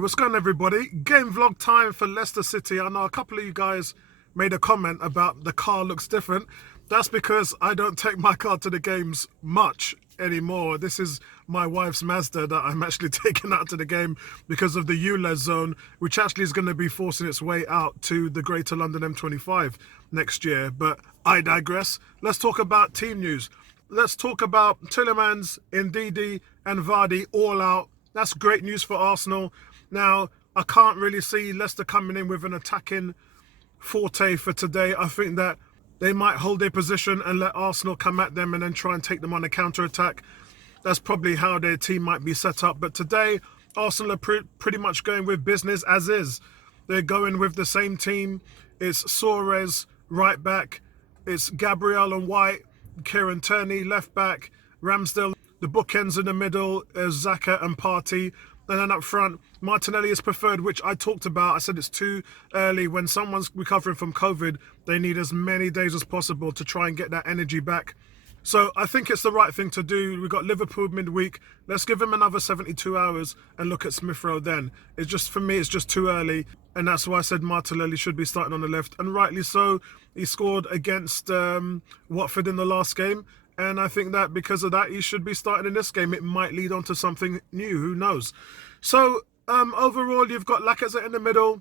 What's going on, everybody? Game vlog time for Leicester City. I know a couple of you guys made a comment about the car looks different. That's because I don't take my car to the games much anymore. This is my wife's Mazda that I'm actually taking out to the game because of the ULEZ zone, which actually is going to be forcing its way out to the Greater London M25 next year. But I digress. Let's talk about team news. Let's talk about Tielemans, Ndidi and Vardy all out. That's great news for Arsenal. Now, I can't really see Leicester coming in with an attacking forte for today. I think that they might hold their position and let Arsenal come at them and then try and take them on a counter-attack. That's probably how their team might be set up. But today, Arsenal are pretty much going with business as is. They're going with the same team. It's Suarez, right back. It's Gabriel and White, Kieran Tierney, left back, Ramsdale. The bookends in the middle is Xhaka and Partey. And then up front, Martinelli is preferred, which I talked about. I said it's too early. When someone's recovering from COVID, they need as many days as possible to try and get that energy back. So I think it's the right thing to do. We've got Liverpool midweek. Let's give him another 72 hours and look at Smith Rowe then. It's just, for me, it's just too early. And that's why I said Martinelli should be starting on the left. And rightly so. He scored against Watford in the last game. And I think that because of that, he should be starting in this game. It might lead on to something new. Who knows? So, overall, you've got Lacazette in the middle.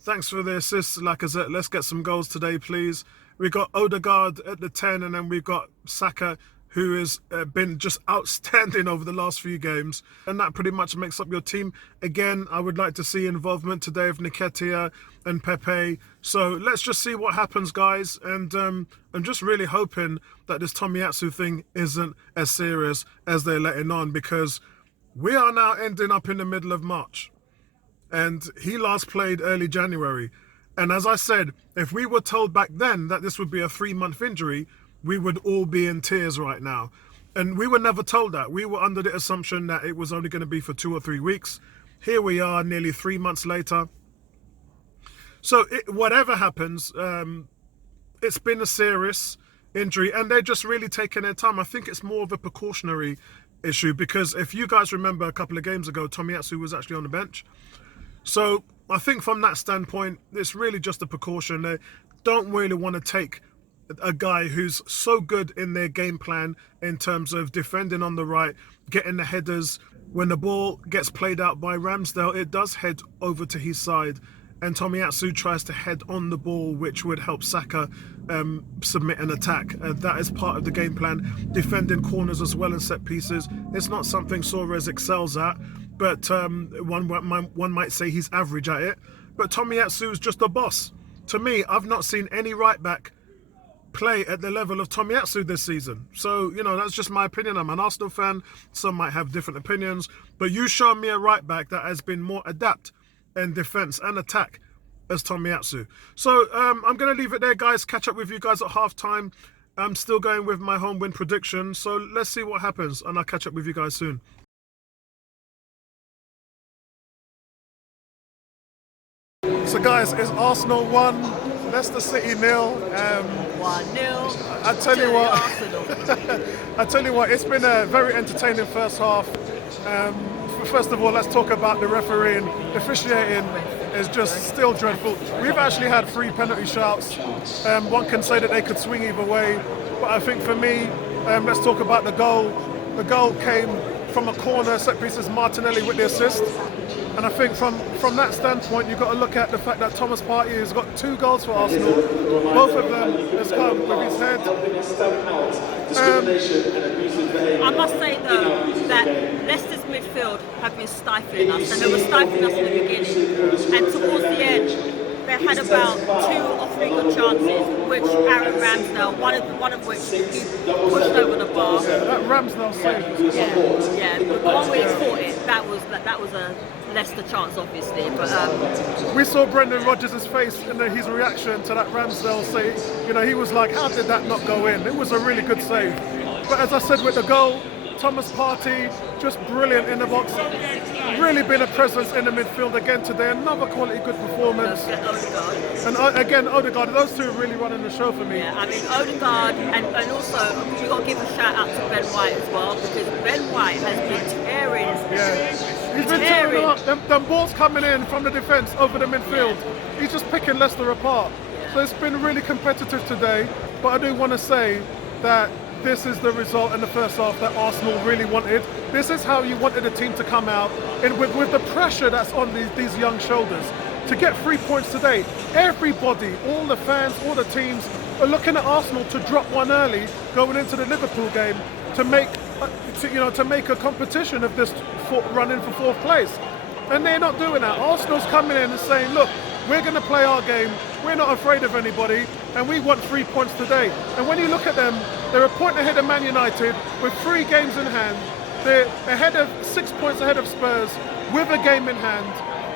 Thanks for the assist, Lacazette. Let's get some goals today, please. We've got Odegaard at the 10, and then we've got Saka, who has been just outstanding over the last few games. And that pretty much makes up your team. Again, I would like to see involvement today of Nketiah and Pepe. So let's just see what happens, guys. And I'm just really hoping that this Tomiyasu thing isn't as serious as they're letting on, because we are now ending up in the middle of March. And he last played early January. And as I said, if we were told back then that this would be a 3-month injury, we would all be in tears right now. And we were never told that. We were under the assumption that it was only going to be for 2 or 3 weeks. Here we are nearly 3 months later. So whatever happens, it's been a serious injury and they're just really taking their time. I think it's more of a precautionary issue because if you guys remember a couple of games ago, Tomiyasu was actually on the bench. So I think from that standpoint, it's really just a precaution. They don't really want to take a guy who's so good in their game plan in terms of defending on the right, getting the headers. When the ball gets played out by Ramsdale, it does head over to his side. And Tomiyasu tries to head on the ball, which would help Saka submit an attack. That is part of the game plan. Defending corners as well and set pieces. It's not something Suarez excels at, but one might say he's average at it. But Tomiyasu is just a boss. To me, I've not seen any right back play at the level of Tomiyasu this season. So, you know, that's just my opinion. I'm an Arsenal fan. Some might have different opinions. But you show me a right back that has been more adept in defense and attack as Tomiyasu. So I'm going to leave it there, guys. Catch up with you guys at halftime. I'm still going with my home win prediction. So let's see what happens. And I'll catch up with you guys soon. So guys, it's Arsenal 1, Leicester City 0. 1-0. I tell you what, it's been a very entertaining first half. First of all, let's talk about the refereeing. The officiating is just still dreadful. We've actually had 3 penalty shouts. One can say that they could swing either way, but I think for me, let's talk about the goal. The goal came from a corner, set pieces, Martinelli with the assist. And I think from that standpoint, you've got to look at the fact that Thomas Partey has got 2 goals for Arsenal. Both of them has come with his head. I must say though that Leicester's midfield have been stifling us, and they were stifling us in the beginning. And towards the end, they had about 2 or 3 good chances, which Aaron Ramsdale, one of which he pushed over the bar. Yeah, that Ramsdale save was yeah, the one where he caught it, that was a Leicester chance, obviously. But we saw Brendan Rodgers' face and his reaction to that Ramsdale save. You know, he was like, how did that not go in? It was a really good save. But as I said with the goal, Thomas Partey, just brilliant in the box. Really been a presence in the midfield again today. Another quality good performance. Odegaard. And again, Odegaard, those two are really running the show for me. Yeah, I mean, Odegaard, and also, you've got to give a shout out to Ben White as well, because Ben White has been tearing. He's been tearing them up. Them balls coming in from the defence over the midfield. He's just picking Leicester apart. So it's been really competitive today. But I do want to say that this is the result in the first half that Arsenal really wanted. This is how you wanted the team to come out, and with the pressure that's on these young shoulders. To get 3 points today, everybody, all the fans, all the teams are looking at Arsenal to drop one early going into the Liverpool game to make a competition of this run in for fourth place. And they're not doing that. Arsenal's coming in and saying, look, we're going to play our game, we're not afraid of anybody, and we want 3 points today. And when you look at them, they're a point ahead of Man United with 3 games in hand. They're ahead of 6 points ahead of Spurs with a game in hand.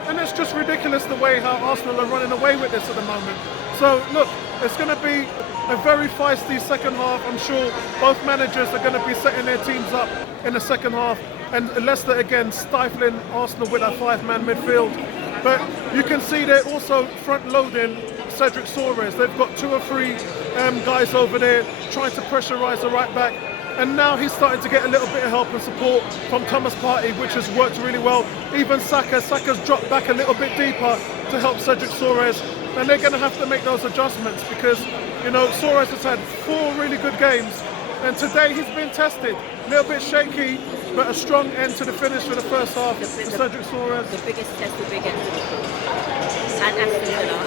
And it's just ridiculous the way how Arsenal are running away with this at the moment. So look, it's going to be a very feisty second half. I'm sure both managers are going to be setting their teams up in the second half. And Leicester again stifling Arsenal with a 5-man midfield. But you can see they're also front-loading Cedric Soares. They've got 2 or 3 guys over there trying to pressurise the right back. And now he's starting to get a little bit of help and support from Thomas Partey, which has worked really well. Even Saka's dropped back a little bit deeper to help Cedric Soares. And they're going to have to make those adjustments because, Soares has had 4 really good games. And today he's been tested. A little bit shaky, but a strong end to the finish for the first half for Cedric Soares. The biggest test will be against Liverpool and Aston Villa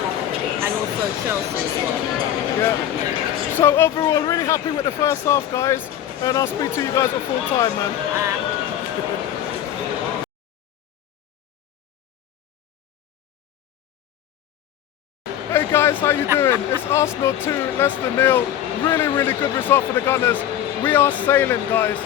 and also Chelsea as well. Yeah. So overall, really happy with the first half, guys. And I'll speak to you guys at full time, man. Hey guys, how you doing? It's Arsenal 2, Leicester 0. Really, really good result for the Gunners. We are sailing, guys.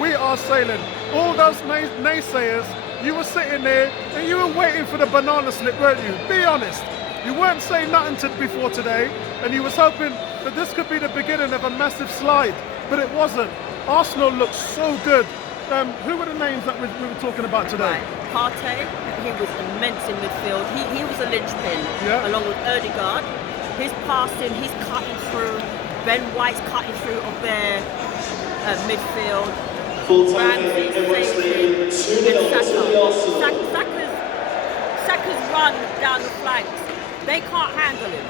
We are sailing. All those naysayers, you were sitting there and you were waiting for the banana slip, weren't you? Be honest. You weren't saying nothing before today, and you was hoping that this could be the beginning of a massive slide, but it wasn't. Arsenal looked so good. Who were the names that we were talking about today? Right. Partey, he was immense in midfield. He was a linchpin, along with Odegaard. His passing, he's cutting through. Ben White's cutting through of their midfield. Ramsey, Saka's run down the flanks. They can't handle him.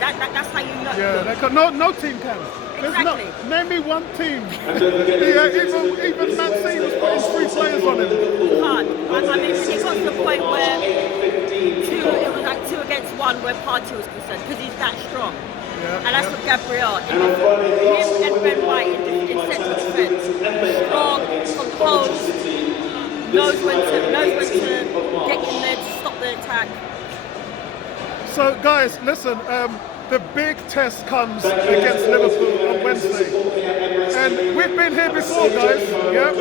That's how you know. Yeah, no team can. Exactly. Name me one team. Even Man City was putting 3 players on him. You can't. I mean, it got to the point where it was like 2 against 1 where Partey was concerned because he's that strong. And that's what Gabriel, him and Ben White in central defence. Strong, composed, knows when to get in there to stop the attack. So guys, listen, the big test comes against Liverpool on Wednesday. And we've been here before, guys. Yeah.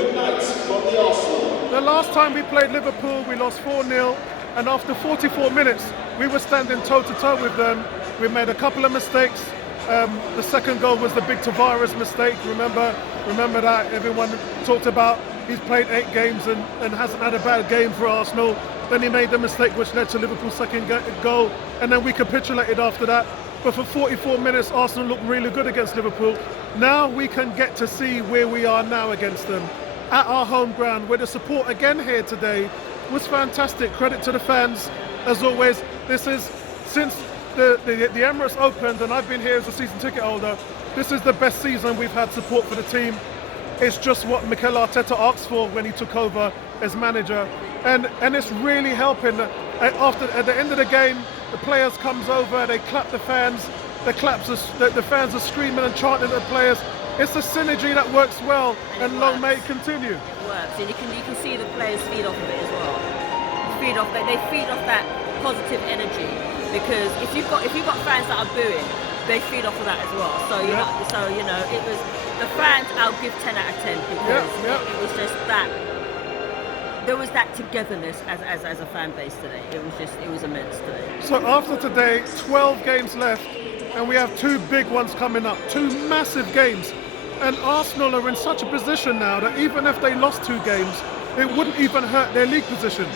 The last time we played Liverpool, we lost 4-0. And after 44 minutes, we were standing toe-to-toe with them. We made a couple of mistakes. The second goal was the big Tavares mistake. Remember that everyone talked about. He's played 8 games and hasn't had a bad game for Arsenal. Then he made the mistake which led to Liverpool's second goal, and then we capitulated after that. But for 44 minutes, Arsenal looked really good against Liverpool. Now we can get to see where we are now against them. At our home ground, where the support again here today was fantastic. Credit to the fans, as always. This is, since the Emirates opened, and I've been here as a season ticket holder, this is the best season we've had support for the team. It's just what Mikel Arteta asked for when he took over as manager. And it's really helping. At the end of the game, the players comes over, they clap the fans, the fans are screaming and chanting at the players. It's a synergy that works well, and long may it continue. It works, and you can see the players feed off of it as well. They feed off that positive energy, because if you've got fans that are booing, they feed off of that as well. So it was the fans. I'll give 10 out of 10 because it was just that. There was that togetherness as a fan base today. It was immense today. So after today, 12 games left, and we have 2 big ones coming up, 2 massive games. And Arsenal are in such a position now that even if they lost 2 games, it wouldn't even hurt their league position.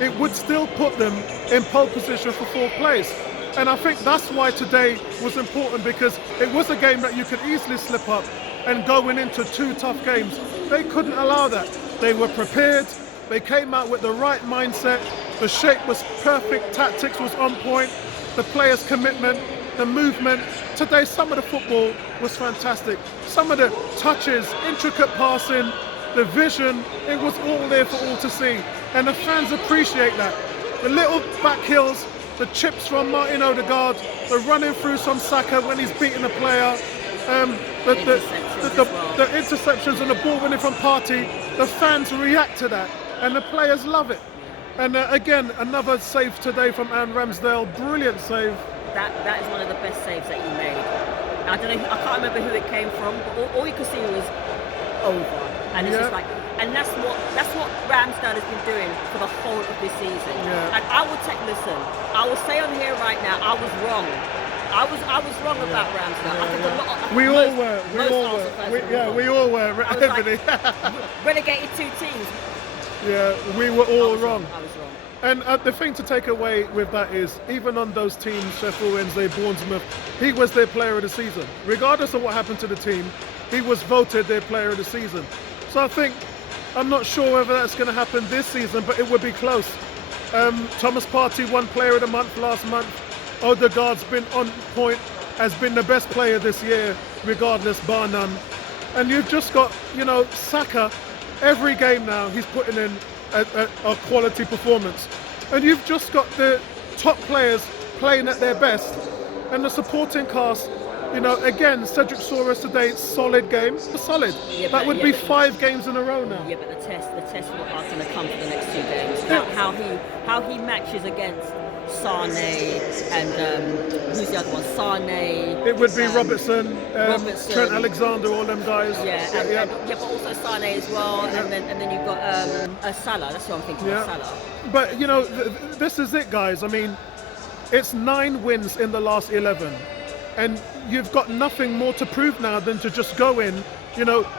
It would still put them in pole position for 4th place. And I think that's why today was important, because it was a game that you could easily slip up and going into 2 tough games. They couldn't allow that. They were prepared, They came out with the right mindset. The shape was perfect. Tactics was on point. The players' commitment, the movement. Today, some of the football was fantastic. Some of the touches, intricate passing, the vision, it was all there for all to see. And the fans appreciate that. The little back heels, the chips from Martin Odegaard, the running through some Saka when he's beating a player, the interceptions and the ball winning from Partey, the fans react to that and the players love it. And again, another save today from Aaron Ramsdale, brilliant save. That is one of the best saves that he made. I don't know, I can't remember who it came from, but all you could see was over. And it's just like, and that's what Ramsdale has been doing for the whole of this season. Yeah. And I will say on here right now, I was wrong. I was wrong about Ramsdale. I think a lot. We all were. We all were. Relegated 2 teams. Yeah, we were all wrong. I was wrong. And the thing to take away with that is, even on those teams, Sheffield Wednesday, Bournemouth, he was their player of the season. Regardless of what happened to the team, he was voted their player of the season. So I think, I'm not sure whether that's going to happen this season, but it would be close. Thomas Partey won player of the month last month. Odegaard's been on point, has been the best player this year, regardless, bar none. And you've just got, Saka, every game now, he's putting in a quality performance. And you've just got the top players playing at their best. And the supporting cast, again, Cedric Soares today, solid game, solid. Yeah, that would be 5 games in a row now. Yeah, but the test are going to come for the next 2 games. How he matches against Sane and who's the other one? Sane. It would be Robertson, Trent Alexander, all them guys. Yeah, but also Sane as well, and then you've got Salah. That's what I'm thinking of, Salah. But this is it, guys. I mean, it's 9 wins in the last 11, and you've got nothing more to prove now than to just go in.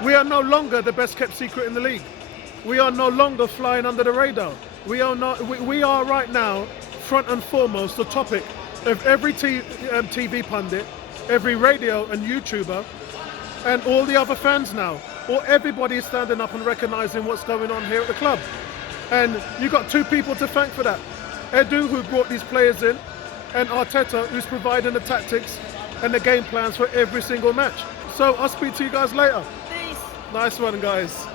We are no longer the best kept secret in the league. We are no longer flying under the radar. We are right now front and foremost the topic of every TV pundit, every radio and YouTuber, and all the other fans now. Or everybody is standing up and recognising what's going on here at the club. And you've got 2 people to thank for that. Edu, who brought these players in, and Arteta, who's providing the tactics and the game plans for every single match. So I'll speak to you guys later. Peace. Nice one, guys.